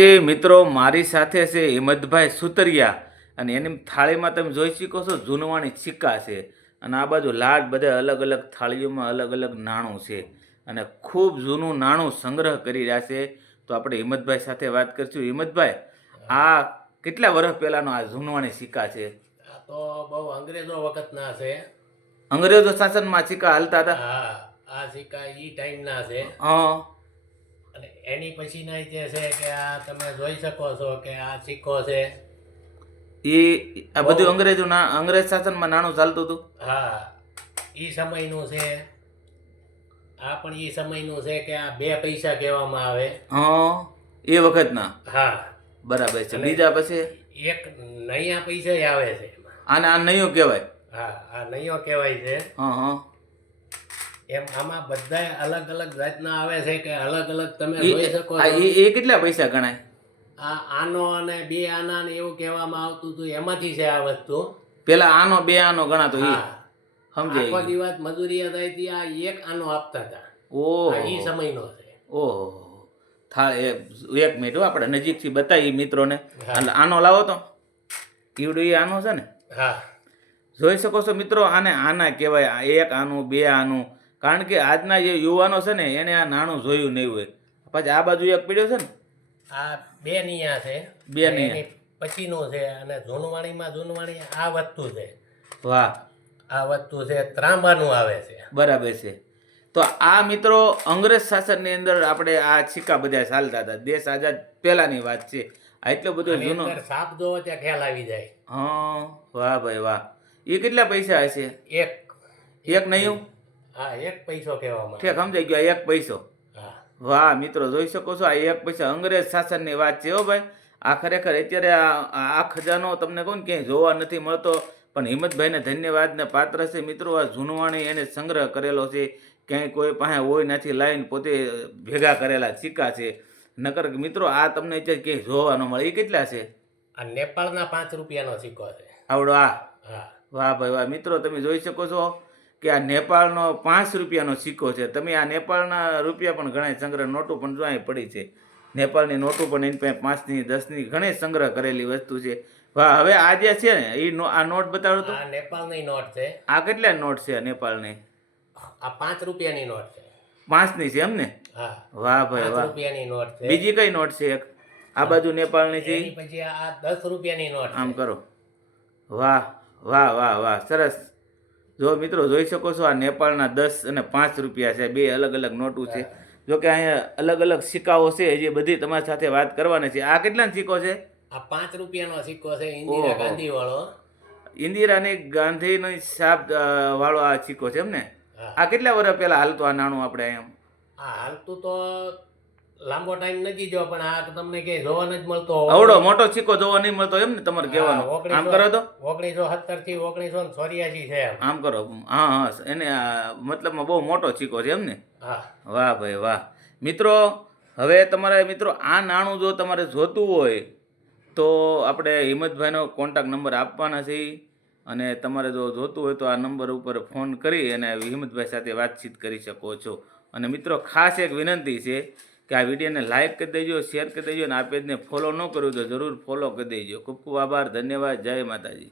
એ મિત્રો મારી સાથે છે હિંમતભાઈ સુતરિયા. અને એની થાળીમાં તમે જોઈ શકો છો જૂનવાણી સિક્કા છે. અને આ બાજુ લાડ બધા અલગ અલગ થાળીઓમાં અલગ અલગ નાણું છે. અને ખૂબ જૂનું નાણું સંગ્રહ કરી રહ્યા છે. તો આપણે હિંમતભાઈ સાથે વાત કરીશું. હિંમતભાઈ આ કેટલા વર્ષ પહેલાંનો આ જૂનવાણી સિક્કા છે? આ તો બહુ અંગ્રેજો વખતના છે. અંગ્રેજો શાસનમાં સિક્કા હાલતા હતા? હા આ સિક્કા ઈ ટાઈમના છે. હા. એની પછીના જે છે કે આ તમે જોઈ શકો છો કે આ સિક્કો છે. એ આ બધું અંગ્રેજો ના અંગ્રેજ શાસનમાં નાણું ચાલતું હતું? હા. એ સમયનું છે. આ પણ એ સમયનું છે કે આ બે પૈસા કહેવામાં આવે. હા એ વખતના? હા. બરાબર છે. બીજા પછી? એક નૈયા પૈસા આવે છે આને આ નયું કહેવાય? હા આ નૈયો કહેવાય છે. હા હા. એમ આમાં બધા અલગ અલગ જાતના આવે છે કે અલગ અલગ તમે જોઈ શકો એ એ કેટલા પૈસા ગણાય? આ આનો અને બે આના ને એવું કહેવામાં આવતું હતું એમાંથી છે આ વસ્તુ. પેલા આનો બે આનો ગણાતો એ સમજાય આખો. દિવસ મજૂરી થાય હતી આ એક આનો આપતા હતા. ઓહો. એ સમયનો છે. ઓહો. થા એ એક મિનિટ આપણે નજીકથી બતાવીએ મિત્રોને. એટલે આનો લાવો તો. કીવડું એ આનો છે ને? હા. જોઈ શકો છો મિત્રો આને આના કહેવાય આ એક આનું બે આનું. કારણ કે આજના જે યુવાનો છે ને એને આ નાણું જોયું નહીં હોય. પછી આ બાજુ એક પીડ્યો છે ને? આ બે નિયા છે. બે નિયા. પછીનો છે અને જૂનવાણીમાં જૂનવાણી આ વસ્તુ છે. વાહ. આ વસ્તુ છે ત્રાંબાનું આવે છે. બરાબર છે. તો આ મિત્રો અંગ્રેજ શાસનની અંદર આપણે આ સિક્કા બધા ચાલતા હતા. દેશ આઝાદ પહેલાની વાત છે. આ એટલો બધો જૂનો સાપ જોવો ત્યાં ખ્યાલ આવી જાય. હા વાહ ભાઈ વાહ. એ કેટલા પૈસા હશે? એક. એક નહીં હા એક પૈસો કહેવામાં ઠીક સમજાઈ ગયો એક પૈસો. હા. વાહ મિત્રો જોઈ શકો છો આ એક પૈસા. અંગ્રેજ શાસનની વાત છે હો ભાઈ. આ ખરેખર અત્યારે આ ખજાનો તમને કહું ને ક્યાંય જોવા નથી મળતો પણ હિંમતભાઈને ધન્યવાદને પાત્ર છે. મિત્રો આ જૂનવાણી એને સંગ્રહ કરેલો છે. ક્યાંય કોઈ પાસે હોય નથી લાઈન પોતે ભેગા કરેલા સિક્કા છે. નકર મિત્રો આ તમને અત્યારે ક્યાંય જોવા ન મળે. એ કેટલા છે? આ નેપાળના પાંચ રૂપિયાનો સિક્કો છે. આવડો આ. હા. વાહ ભાઈ વાહ. મિત્રો તમે જોઈ શકો છો કે આ નેપાળનો પાંચ રૂપિયાનો સિક્કો છે. તમે આ નેપાળના રૂપિયા પણ ઘણા સંગ્રહ નોટો પણ જો અહીં પડી છે. નેપાળની નોટો પણ એની પાસે પાંચની દસની ઘણી સંગ્રહ કરેલી વસ્તુ છે. વાહ હવે આ જે છે ને એ આ નોટ બતાડો તો. આ નેપાળની નોટ છે. આ કેટલા નોટ છે નેપાળની? આ પાંચ રૂપિયાની નોટ છે. પાંચની છે એમ ને? હા. વાહ ભાઈ વાહ. રૂપિયાની નોટ છે. બીજી કઈ નોટ છે એક? આ બાજુ નેપાળની છે પછી આ દસ રૂપિયાની નોટ આમ કરો. વાહ વાહ વાહ વાહ સરસ. જો મિત્રો જોઈ શકો છો આ નેપાળના દસ અને પાંચ રૂપિયા છે બે અલગ અલગ નોટું છે. જો કે અહીંયા અલગ અલગ સિક્કાઓ છે જે બધી તમારી સાથે વાત કરવાની છે. આ કેટલાનો સિક્કો છે? આ પાંચ રૂપિયાનો સિક્કો છે ઇન્દિરા. ગાંધી વાળો ઇન્દિરાની ગાંધીનો સાપ વાળો આ સિક્કો છે એમ ને? આ કેટલા વર્ષ પહેલા હાલતો આ નાણું આપણે એમ આ હાલતું તો લાંબો ટાઈમ નથી જો પણ આ તમને કે જોવા જ મળતો આવડો મોટો સિક્કો જોવા નહીં મળતો એમ ને તમારે કહેવાનું. આમ કરો તો. ઓગણીસો સત્તરથી ઓગણીસો ચોર્યાસી છે આમ કરો. હા હા એને મતલબમાં બહુ મોટો સિક્કો છે એમ ને? હા. વાહ ભાઈ વાહ. મિત્રો હવે તમારે મિત્રો આ નાણું જો તમારે જોતું હોય તો આપણે હિંમતભાઈનો કોન્ટેક્ટ નંબર આપવાના છે. અને તમારે જો જોતું હોય તો આ નંબર ઉપર ફોન કરી અને હિંમતભાઈ સાથે વાતચીત કરી શકો છો. અને મિત્રો ખાસ એક વિનંતી છે કે આ વિડીયોને લાઇક કરી દેજો શેર કરી દેજો અને આ પેજને ફોલો ન કર્યું તો જરૂર ફોલો કરી દેજો. ખૂબ ખૂબ આભાર, ધન્યવાદ, જય માતાજી.